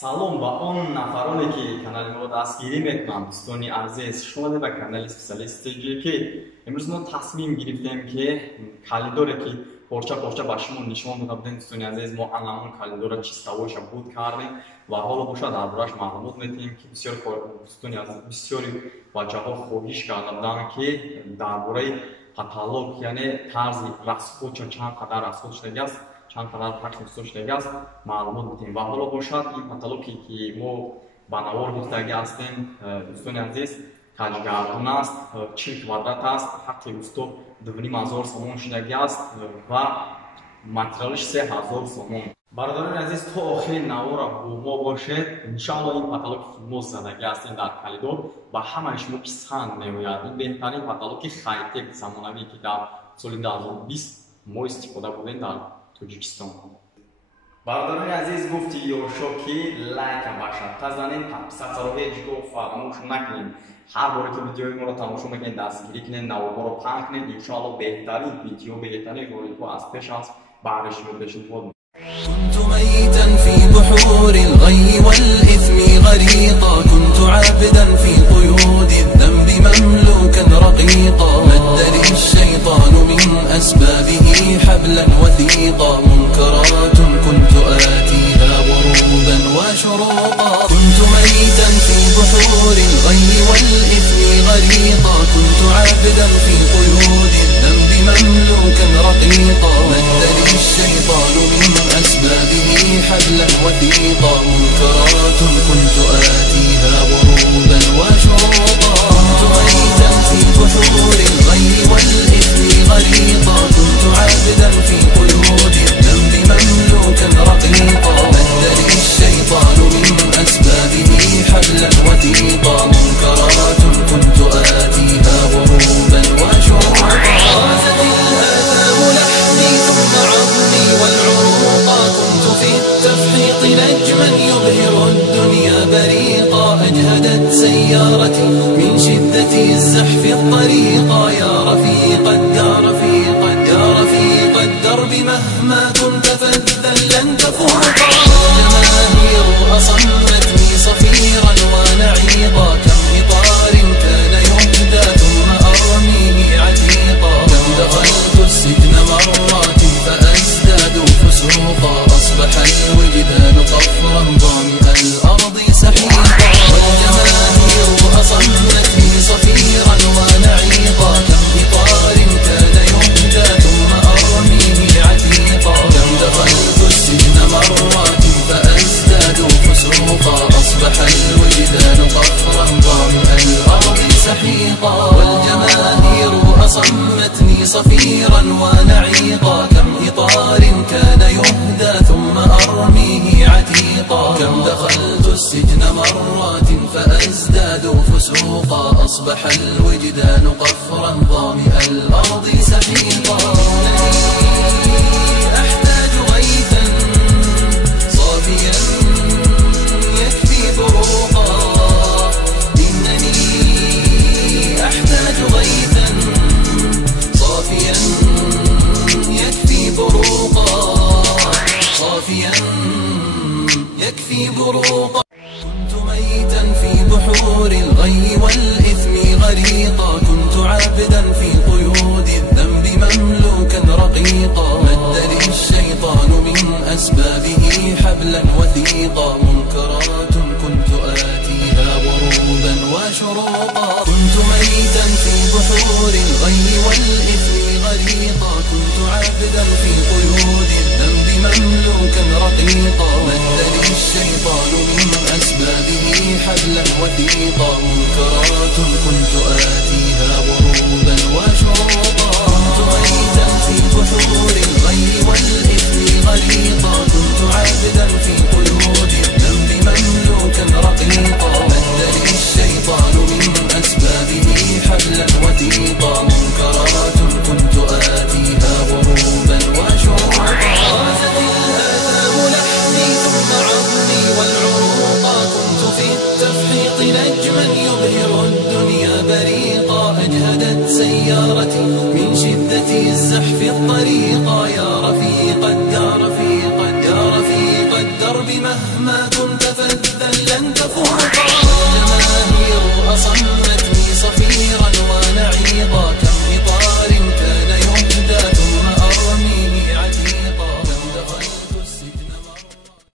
салом ба он нафароне ки канали мо дастгирӣ мекунанд. дӯстони азиз, шумо ба канали специалисти ҷеки. имрӯз мо тасмим гирифтем ки калидоре ки порча ба шумо нишон дода будем. дӯстони азиз, мо анамон калидора чиставоиша буд кардем ва ҳоло боша дар бораш маълумот метиҳем ки дӯстони азиз, бисёри бачаҳо хоҳиш карда буданд ки дар бораи каталог, яъне тарзи расход чанд қадар расход шудагааст, чанд қадар такнисо шудагааст маълумот бидем. ва ҳоло бошад ин каталоги ки мо ба навор гирифтаги ҳастем, дӯстони азиз, каҷгардон аст, 40 квадрат аст, ҳаққи усту 2500 сомон шудаги аст ва материалиш 3000 сомон. Бародарони азиз, то охири навора бо мо бошед. иншоалло ин каталоги ки мо задаги ҳастем дар калидор ба ҳамаи шумо писанд меояд. ин беҳтарин каталоги хайтек замонавӣ ки дар соли 2020 мо истифода бурдем дар Тоҷикистон. Бародарони азиз, гуфти ёшо ки лайка ба шарта занед, подписатсияро ҳеҷ гоҳ фаромӯш накунед. ҳар боре ки видеои моро тамошо мекунед, дастгирӣ кунед, наворҳоро паҳн кунед. иншоалло беҳтарин видео, беҳтарин роликҳо аз пеш аст баҳри шумо пешниҳод. كنت ميتا في بحور الغي والإثم غريقا، كنت عابدا في قيود الذنب مملوكا رقيقا، مدني الشيطان من أسبابه حبلا وثيقا، منكرات كنت آتيها غروبا وشروقا. كنت ميتا في بحور الغي والإثم غريقا، كنت عابدا في قيود الذنب مملوكا رقيقا، مدني الشيطان من أسبابه حبلا وثيقا، منكرات كنت آتيها غروبا وشروقا. كنت ميتا في بحور الغي والإثم غريقا، كنت عابدا في قيود الذنب مملوكا رقيقا، مدني الشيطان من أسبابه حبلا وثيقا، منكرات كنت آتيها غروبا وشروقا. غازت الآثام لحمي ثم عظمي والعروقا، كنت في التفحيط نجما يبهر الدنيا بريقا، أجهدت سيارتي من شدة الزحف الطريقا، يا رفيق الدار يا رفيق الدرب مهما كنت فذا لن تفوقا. الجماهير أصمتني صفيرا ونعيقا، كم إطار كان يهدى ثم أرميه عتيقا، كم دخلت السجن مرات فأزداد فسوقا، أصبح الوجدان قفرا ظامئ الأرض سحيقا. والجماهير أصمتني صفيرا ونعيقا، كم إطار كان يهدى ثم أرميه عتيقا، كم دخلت السجن مرات فأزداد فسوقا، أصبح الوجدان قفرا ظامئ الأرض سحيقا. والجماهير أصمتني صفيرا ونعيقا، كم إطار كان يهدى ثم أرميه عتيقا، كم دخلت السجن مرات فأزداد فسوقا، أصبح الوجدان قفرا ظامئ الأرض سحيقا. إنني أحتاج غيثا صافيا يكفي بروقا، إنني أحتاج غيثا صافيا يكفي بروقا، صافيا يكفي بروقا. كنت ميتا في بحور الغي والإثم غريقا، كنت عابدا في قيود الذنب مملوكا رقيقا، مدني الشيطان من أسبابه حبلا وثيقا، منكرات كنت آتيها غروبا وشروقا. كنت ميتا في بحور الغي والإثم غريقا، كنت عابدا في قيود الذنب مملوكا رقيقا، مدني الشيطان من أسبابه حبلا وثيقا، منكرات كنت آتيها غروبا وشروقا. كنت ميتا في بحور الغي والإثم غريقا، كنت عابدا في قيود الذنب مملوكا رقيقا، مدني الشيطان من أسبابه حبلا وثيقا، منكرات كنت آتيها غروبا وشروقا. غازت الآثام لحمي ثم عظمي فالذل لن تفوقا